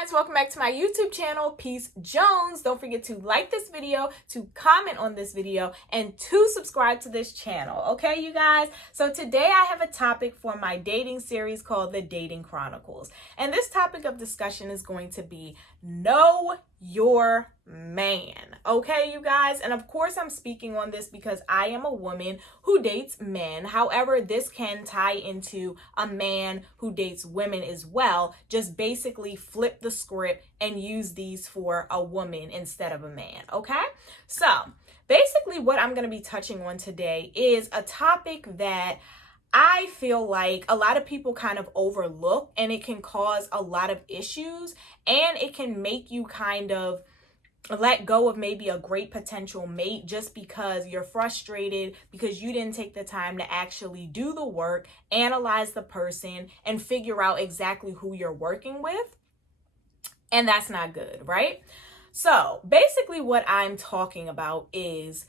guys, welcome back to my YouTube channel, Peace Jones. Don't forget to like this video, to comment on this video, and to subscribe to this channel, okay, you guys? So today I have a topic for my dating series called The Dating Chronicles. And this topic of discussion is going to be know your man, okay, you guys? And of course I'm speaking on this because I am a woman who dates men. However, this can tie into a man who dates women as well. Just basically flip the script and use these for a woman instead of a man, okay? So basically what I'm going to be touching on today is a topic that I feel like a lot of people kind of overlook, and it can cause a lot of issues, and it can make you kind of let go of maybe a great potential mate just because you're frustrated because you didn't take the time to actually do the work, analyze the person, and figure out exactly who you're working with. And that's not good, right? So basically what I'm talking about is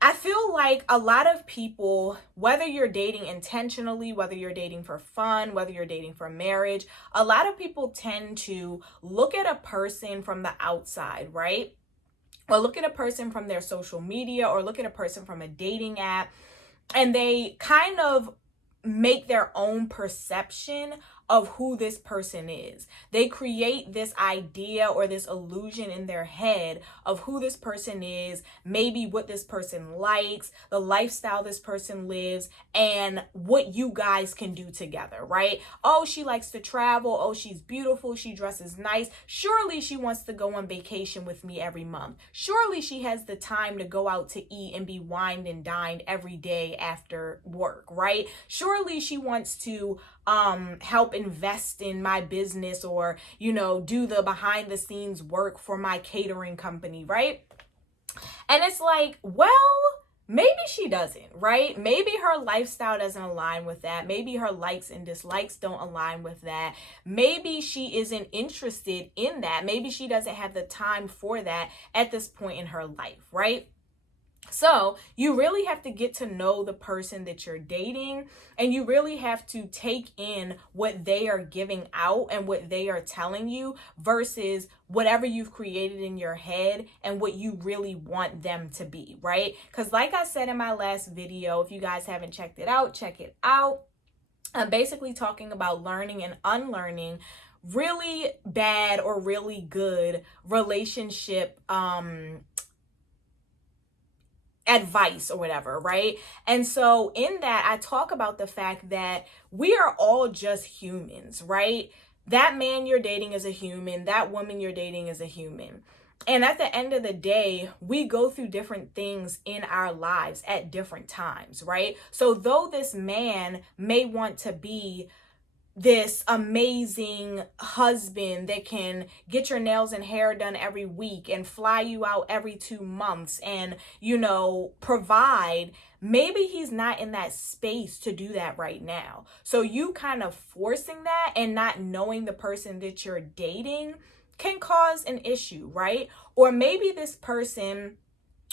I feel like a lot of people, whether you're dating intentionally, whether you're dating for fun, whether you're dating for marriage, a lot of people tend to look at a person from the outside, right? Or look at a person from their social media, or look at a person from a dating app, and they kind of make their own perception of who this person is. They create this idea or this illusion in their head of who this person is, maybe what this person likes, the lifestyle this person lives, and what you guys can do together, right? Oh, she likes to travel. Oh, she's beautiful. She dresses nice. Surely she wants to go on vacation with me every month. Surely she has the time to go out to eat and be wined and dined every day after work, right? Surely she wants to help invest in my business, or, you know, do the behind the scenes work for my catering company, right? And it's like, well, maybe she doesn't, right? Maybe her lifestyle doesn't align with that. Maybe her likes and dislikes don't align with that. Maybe she isn't interested in that. Maybe she doesn't have the time for that at this point in her life, right? So you really have to get to know the person that you're dating, and you really have to take in what they are giving out and what they are telling you versus whatever you've created in your head and what you really want them to be, right? Because like I said in my last video, if you guys haven't checked it out, check it out. I'm basically talking about learning and unlearning really bad or really good relationship advice or whatever, right? And so in that, I talk about the fact that we are all just humans, right? That man you're dating is a human. That woman you're dating is a human. And at the end of the day, we go through different things in our lives at different times, right? So though this man may want to be this amazing husband that can get your nails and hair done every week and fly you out every 2 months and, you know, provide, maybe he's not in that space to do that right now. So you kind of forcing that and not knowing the person that you're dating can cause an issue, right? Or maybe this person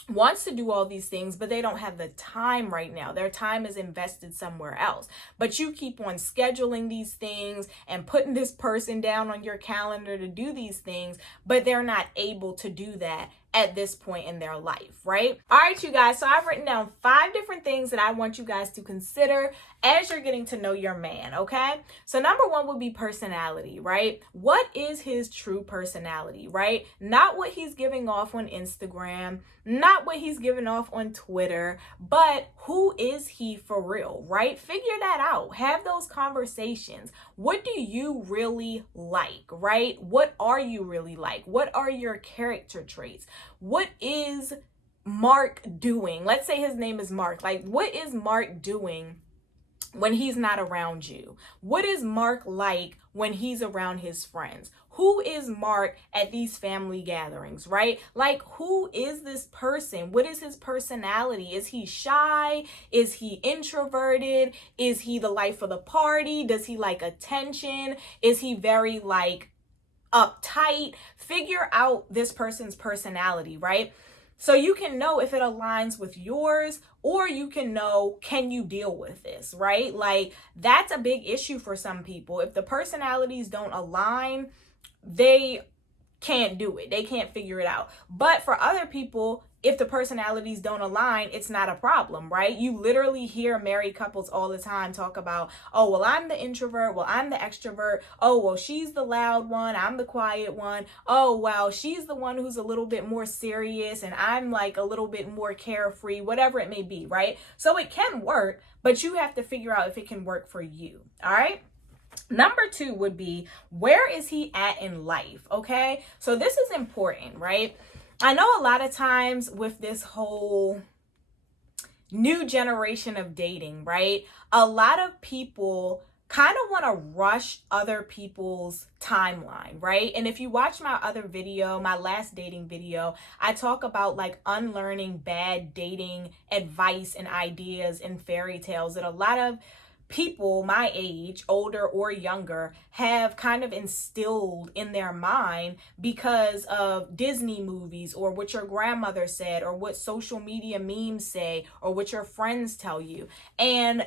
wants to do all these things, but they don't have the time right now. Their time is invested somewhere else. But you keep on scheduling these things and putting this person down on your calendar to do these things, but they're not able to do that at this point in their life, right? All right, you guys, so I've written down 5 different things that I want you guys to consider as you're getting to know your man, okay? So number 1 would be personality, right? What is his true personality, right? Not what he's giving off on Instagram, not what he's giving off on Twitter, but who is he for real, right? Figure that out. Have those conversations. What do you really like, right? What are you really like? What are your character traits? What is Mark doing? Let's say his name is Mark. Like, what is Mark doing when he's not around you? What is Mark like when he's around his friends? Who is Mark at these family gatherings, right? Like, who is this person? What is his personality? Is he shy? Is he introverted? Is he the life of the party? Does he like attention? Is he very like uptight? Figure out this person's personality, right? So you can know if it aligns with yours, or you can know, can you deal with this, right? Like, that's a big issue for some people. If the personalities don't align, they can't do it. They can't figure it out. But for other people, if the personalities don't align, it's not a problem, right? You literally hear married couples all the time talk about, oh, well, I'm the introvert. Well, I'm the extrovert. Oh, well, she's the loud one. I'm the quiet one. Oh, well, she's the one who's a little bit more serious and I'm like a little bit more carefree, whatever it may be, right? So it can work, but you have to figure out if it can work for you. All right. Number 2 would be, where is he at in life? Okay. So this is important, right? I know a lot of times with this whole new generation of dating, right? A lot of people kind of want to rush other people's timeline, right? And if you watch my other video, my last dating video, I talk about like unlearning bad dating advice and ideas and fairy tales that a lot of people my age, older or younger, have kind of instilled in their mind because of Disney movies or what your grandmother said or what social media memes say or what your friends tell you. And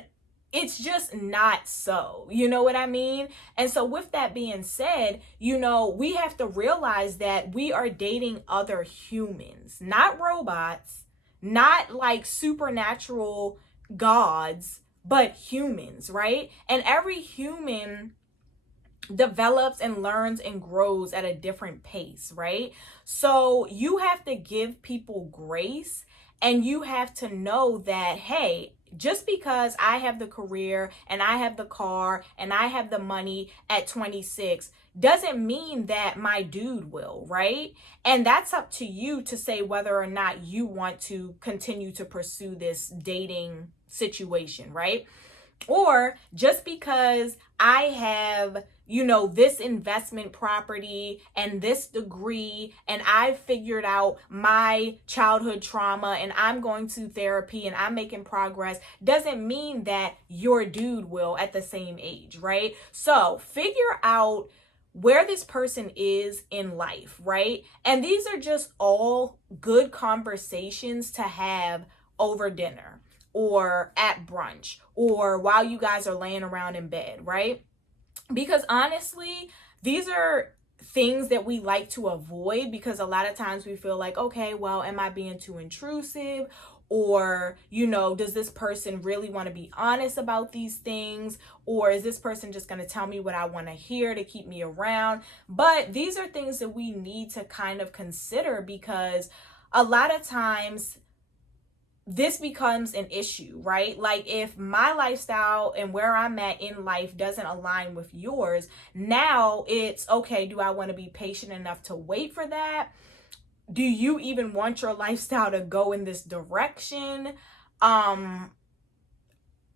it's just not so, you know what I mean? And so with that being said, you know, we have to realize that we are dating other humans, not robots, not like supernatural gods, but humans, right? And every human develops and learns and grows at a different pace, right? So you have to give people grace, and you have to know that, hey, just because I have the career and I have the car and I have the money at 26 doesn't mean that my dude will, right? And that's up to you to say whether or not you want to continue to pursue this dating situation, right? Or just because I have, you know, this investment property and this degree and I've figured out my childhood trauma and I'm going to therapy and I'm making progress doesn't mean that your dude will at the same age, right? So figure out where this person is in life, right? And these are just all good conversations to have over dinner or at brunch or while you guys are laying around in bed, right? Because honestly, these are things that we like to avoid because a lot of times we feel like, okay, well, am I being too intrusive? Or, you know, does this person really want to be honest about these things? Or is this person just going to tell me what I want to hear to keep me around? But these are things that we need to kind of consider because a lot of times this becomes an issue, right? Like if my lifestyle and where I'm at in life doesn't align with yours, now it's okay, do I want to be patient enough to wait for that? Do you even want your lifestyle to go in this direction?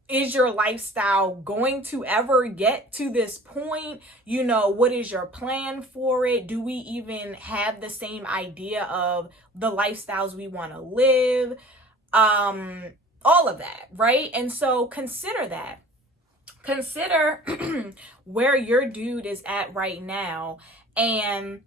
Is your lifestyle going to ever get to this point? You know, what is your plan for it? Do we even have the same idea of the lifestyles we want to live? All of that, right? And so consider that. Consider where your dude is at right now. And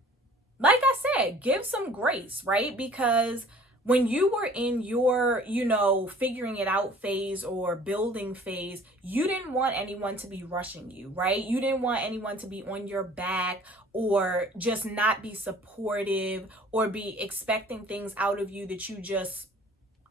like I said, give some grace, right? Because when you were in your, you know, figuring it out phase or building phase, you didn't want anyone to be rushing you, right? You didn't want anyone to be on your back or just not be supportive or be expecting things out of you that you just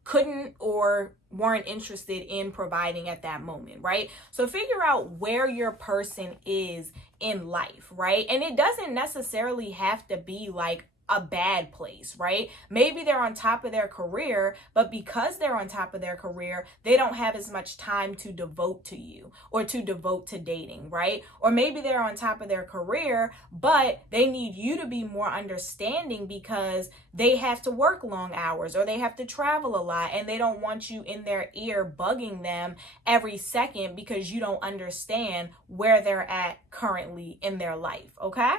couldn't or weren't interested in providing at that moment, right? So figure out where your person is in life, right? And it doesn't necessarily have to be like a bad place, right? Maybe they're on top of their career, but because they're on top of their career, they don't have as much time to devote to you or to devote to dating, right? Or maybe they're on top of their career, but they need you to be more understanding because they have to work long hours or they have to travel a lot and they don't want you in their ear bugging them every second because you don't understand where they're at currently in their life, okay?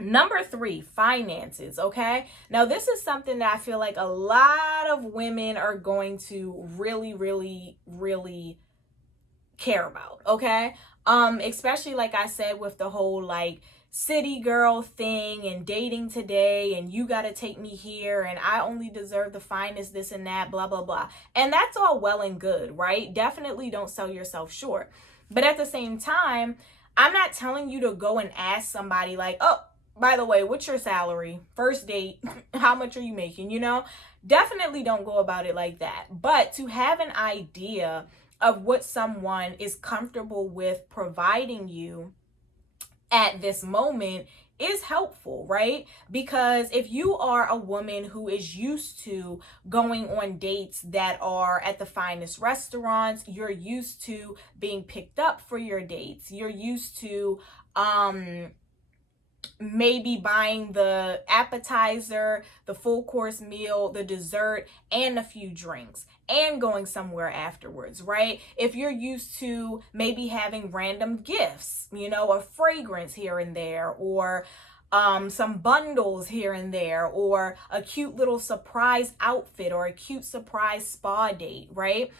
Number 3, finances, okay? Now, this is something that I feel like a lot of women are going to really care about, okay? Especially like I said with the whole like city girl thing and dating today and you got to take me here and I only deserve the finest this and that, blah, blah, blah. And that's all well and good, right? Definitely don't sell yourself short. But at the same time, I'm not telling you to go and ask somebody like, oh, by the way, what's your salary? First date, how much are you making? You know, definitely don't go about it like that. But to have an idea of what someone is comfortable with providing you at this moment is helpful, right? Because if you are a woman who is used to going on dates that are at the finest restaurants, you're used to being picked up for your dates, you're used to maybe buying the appetizer, the full course meal, the dessert, and a few drinks, and going somewhere afterwards, right? If you're used to maybe having random gifts, you know, a fragrance here and there, or some bundles here and there, or a cute little surprise outfit, or a cute surprise spa date, right?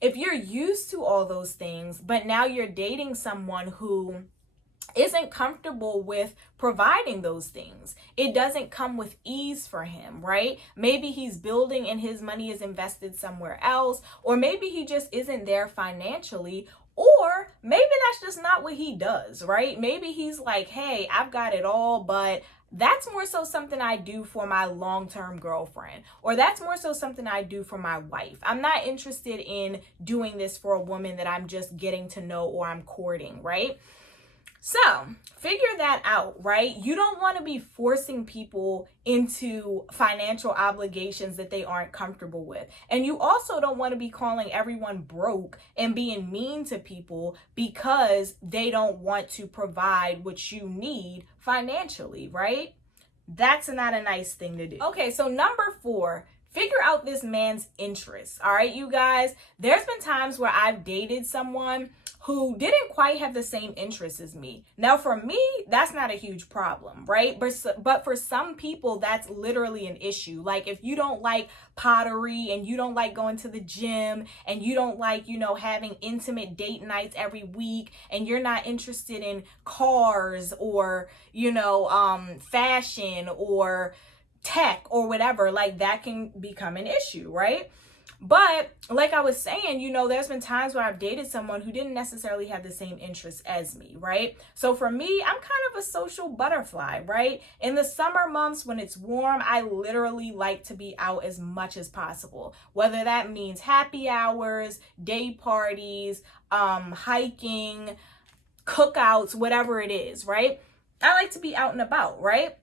If you're used to all those things, but now you're dating someone who isn't comfortable with providing those things, it doesn't come with ease for him, right? Maybe he's building and his money is invested somewhere else, or maybe he just isn't there financially, or maybe that's just not what he does, right? Maybe he's like, hey, I've got it all, but that's more so something I do for my long-term girlfriend, or that's more so something I do for my wife. I'm not interested in doing this for a woman that I'm just getting to know or I'm courting, right? So figure that out, right? You don't want to be forcing people into financial obligations that they aren't comfortable with. And you also don't want to be calling everyone broke and being mean to people because they don't want to provide what you need financially, right? That's not a nice thing to do. Okay, so number 4, figure out this man's interests. All right, you guys, there's been times where I've dated someone who didn't quite have the same interests as me. Now, for me, that's not a huge problem, right? But for some people, that's literally an issue. Like if you don't like pottery and you don't like going to the gym and you don't like, you know, having intimate date nights every week, and you're not interested in cars or, you know, fashion or tech or whatever, like that can become an issue, right? But like I was saying, you know, there's been times where I've dated someone who didn't necessarily have the same interests as me, right? So for me, I'm kind of a social butterfly, right? In the summer months when it's warm, I literally like to be out as much as possible, whether that means happy hours, day parties, hiking, cookouts, whatever it is, right? I like to be out and about, right?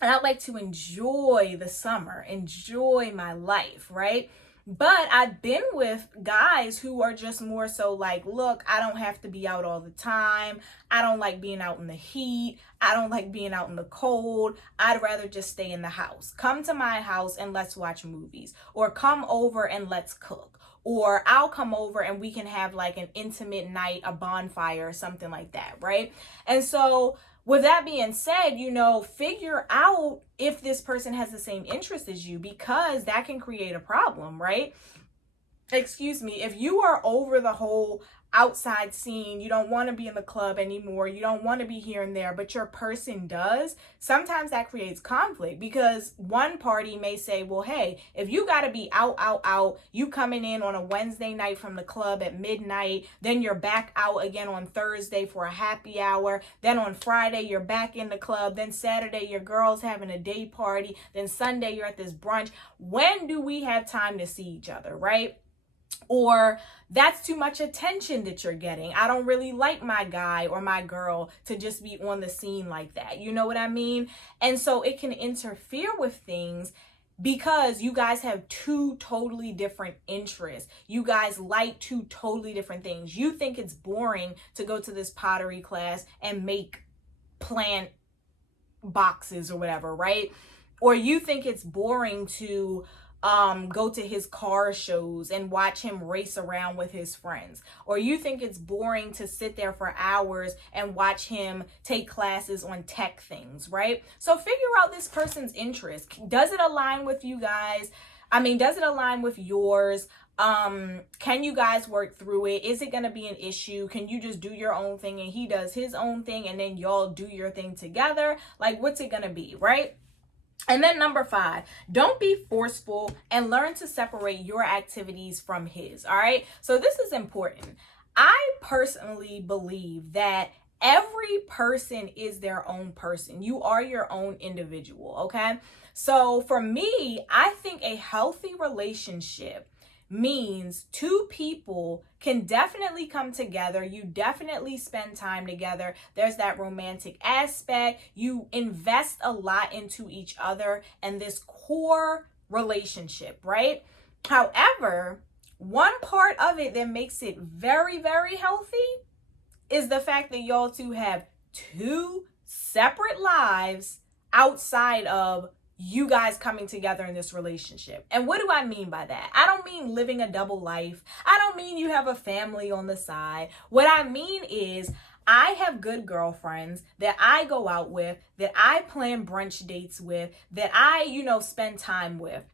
And I like to enjoy the summer, enjoy my life, right? But I've been with guys who are just more so like, look, I don't have to be out all the time. I don't like being out in the heat. I don't like being out in the cold. I'd rather just stay in the house. Come to my house and let's watch movies, or come over and let's cook, or I'll come over and we can have like an intimate night, a bonfire or something like that, right? And so with that being said, you know, figure out if this person has the same interest as you, because that can create a problem, right? Excuse me, if you are over the whole outside scene, you don't want to be in the club anymore, you don't want to be here and there, but your person does, sometimes that creates conflict, because one party may say, well, hey, if you got to be out, you coming in on a Wednesday night from the club at midnight, then you're back out again on Thursday for a happy hour, then on Friday you're back in the club, then Saturday your girl's having a day party, then Sunday you're at this brunch. When do we have time to see each other, right? Or that's too much attention that you're getting. I don't really like my guy or my girl to just be on the scene like that. You know what I mean? And so it can interfere with things because you guys have two totally different interests. You guys like two totally different things. You think it's boring to go to this pottery class and make plant boxes or whatever, right? Or you think it's boring to go to his car shows and watch him race around with his friends. Or you think it's boring to sit there for hours and watch him take classes on tech things, right? So figure out this person's interest. Does it align with you guys? I mean, does it align with yours? Can you guys work through it? Is it going to be an issue? Can you just do your own thing and he does his own thing and then y'all do your thing together? Like, what's it going to be, right? And then number 5, don't be forceful and learn to separate your activities from his. All right. So this is important. I personally believe that Every person is their own person. You are your own individual, okay? So for me, I think a healthy relationship means two people can definitely come together. You definitely spend time together. There's that romantic aspect. You invest a lot into each other and this core relationship, right? However, one part of it that makes it very, very healthy is the fact that y'all two have two separate lives outside of you guys coming together in this relationship. And what do I mean by that? I don't mean living a double life. I don't mean you have a family on the side. What I mean is I have good girlfriends that I go out with, that I plan brunch dates with, that I, spend time with.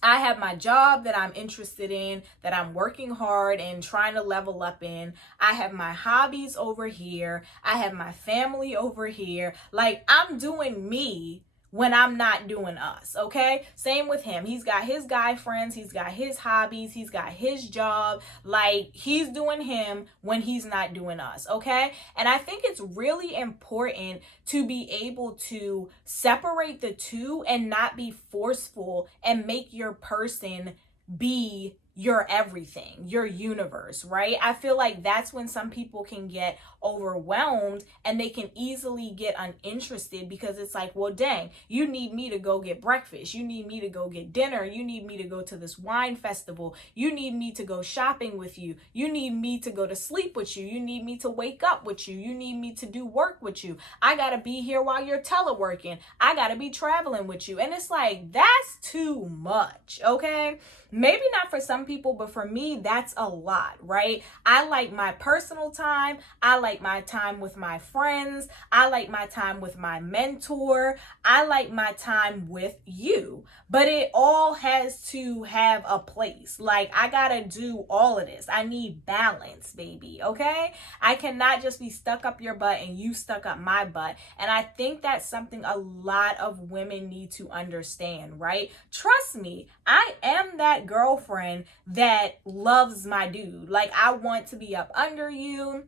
I have my job that I'm interested in, that I'm working hard and trying to level up in. I have my hobbies over here. I have my family over here. Like, I'm doing me when I'm not doing us, okay? Same with him. He's got his guy friends. He's got his hobbies. He's got his job. Like, he's doing him when he's not doing us, okay? And I think it's really important to be able to separate the two and not be forceful and make your person be your everything, your universe, right? I feel like that's when some people can get overwhelmed and they can easily get uninterested because it's like, well, dang, you need me to go get breakfast. You need me to go get dinner. You need me to go to this wine festival. You need me to go shopping with you. You need me to go to sleep with you. You need me to wake up with you. You need me to do work with you. I got to be here while you're teleworking. I got to be traveling with you. And it's like, that's too much, okay? Maybe not for some people, but for me, that's a lot, right? I like my personal time. I like my time with my friends. I like my time with my mentor. I like my time with you. But it all has to have a place. Like, I gotta do all of this. I need balance, baby, okay? I cannot just be stuck up your butt and you stuck up my butt. And I think that's something a lot of women need to understand, right? Trust me, I am that girlfriend that loves my dude. Like, I want to be up under you.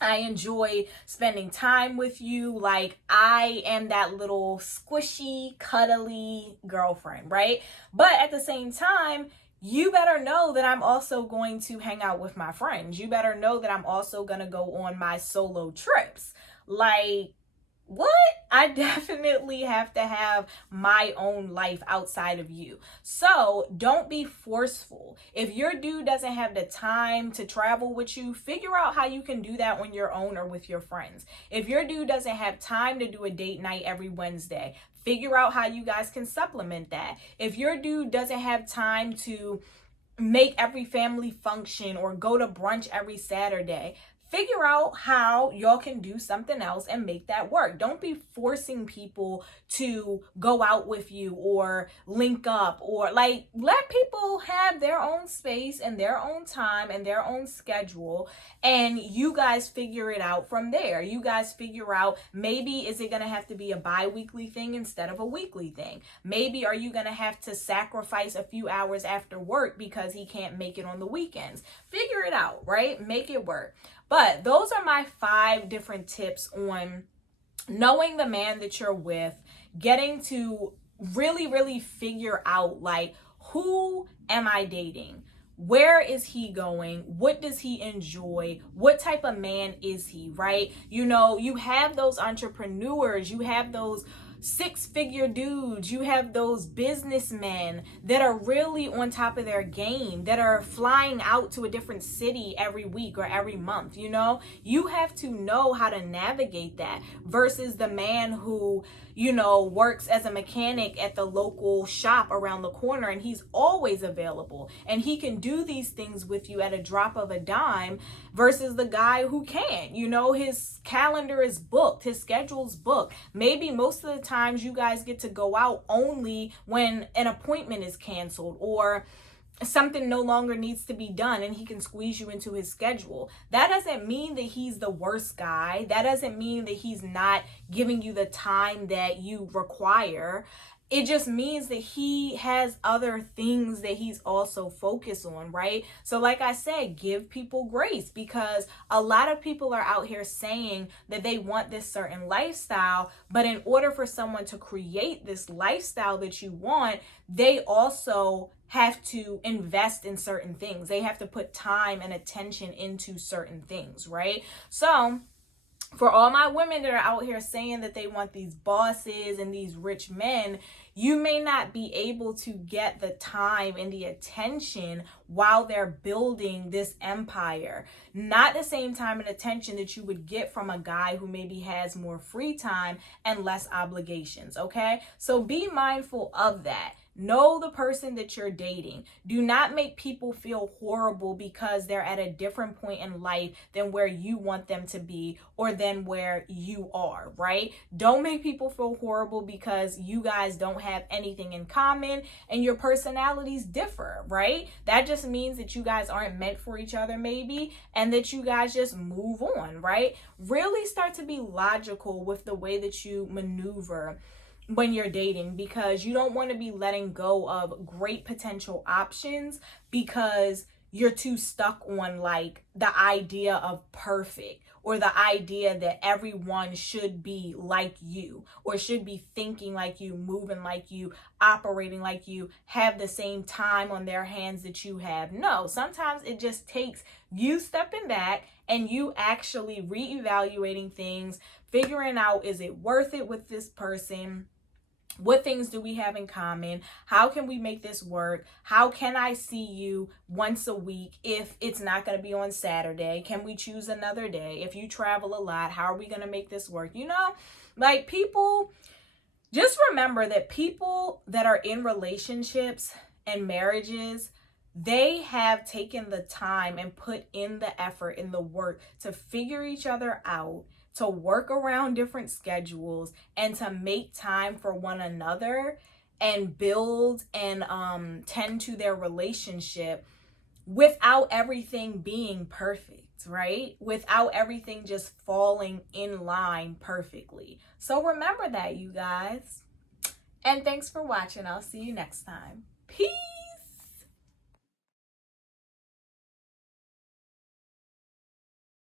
I enjoy spending time with you. Like, I am that little squishy, cuddly girlfriend, right? But at the same time, you better know that I'm also going to hang out with my friends. You better know that I'm also going to go on my solo trips. Like, what? I definitely have to have my own life outside of you. So don't be forceful. If your dude doesn't have the time to travel with you, figure out how you can do that on your own or with your friends. If your dude doesn't have time to do a date night every Wednesday, figure out how you guys can supplement that. If your dude doesn't have time to make every family function or go to brunch every Saturday, figure out how y'all can do something else and make that work. Don't be forcing people to go out with you or link up, or like, let people have their own space and their own time and their own schedule, and you guys figure it out from there. You guys figure out, maybe is it going to have to be a bi-weekly thing instead of a weekly thing? Maybe are you going to have to sacrifice a few hours after work because he can't make it on the weekends? Figure it out, right? Make it work. But those are my 5 different tips on knowing the man that you're with, getting to really, really figure out, like, who am I dating? Where is he going? What does he enjoy? What type of man is he, right? You have those entrepreneurs, you have those 6-figure dudes, you have those businessmen that are really on top of their game, that are flying out to a different city every week or every month. You have to know how to navigate that versus the man who works as a mechanic at the local shop around the corner, and he's always available and he can do these things with you at a drop of a dime, versus the guy who can't. His calendar is booked, his schedule's booked. Maybe most of the times you guys get to go out only when an appointment is canceled or something no longer needs to be done and he can squeeze you into his schedule. That doesn't mean that he's the worst guy. That doesn't mean that he's not giving you the time that you require. it just means that he has other things that he's also focused on, right? So like I said, give people grace, because a lot of people are out here saying that they want this certain lifestyle, but in order for someone to create this lifestyle that you want, they also have to invest in certain things. They have to put time and attention into certain things, right? So for all my women that are out here saying that they want these bosses and these rich men, you may not be able to get the time and the attention while they're building this empire. Not the same time and attention that you would get from a guy who maybe has more free time and less obligations, okay? So be mindful of that. Know the person that you're dating. Do not make people feel horrible because they're at a different point in life than where you want them to be or than where you are, right? Don't make people feel horrible because you guys don't have anything in common and your personalities differ, right? That just means that you guys aren't meant for each other maybe, and that you guys just move on, right? Really start to be logical with the way that you maneuver when you're dating, because you don't want to be letting go of great potential options because you're too stuck on like the idea of perfect, or the idea that everyone should be like you, or should be thinking like you, moving like you, operating like you, have the same time on their hands that you have. No, sometimes it just takes you stepping back and you actually reevaluating things, figuring out, is it worth it with this person? What things do we have in common? How can we make this work? How can I see you once a week if it's not going to be on Saturday? Can we choose another day? If you travel a lot, how are we going to make this work? You know, like, people, just remember that people that are in relationships and marriages, they have taken the time and put in the effort and the work to figure each other out, to work around different schedules, and to make time for one another and build and tend to their relationship without everything being perfect, right? Without everything just falling in line perfectly. So remember that, you guys. And thanks for watching. I'll see you next time. Peace.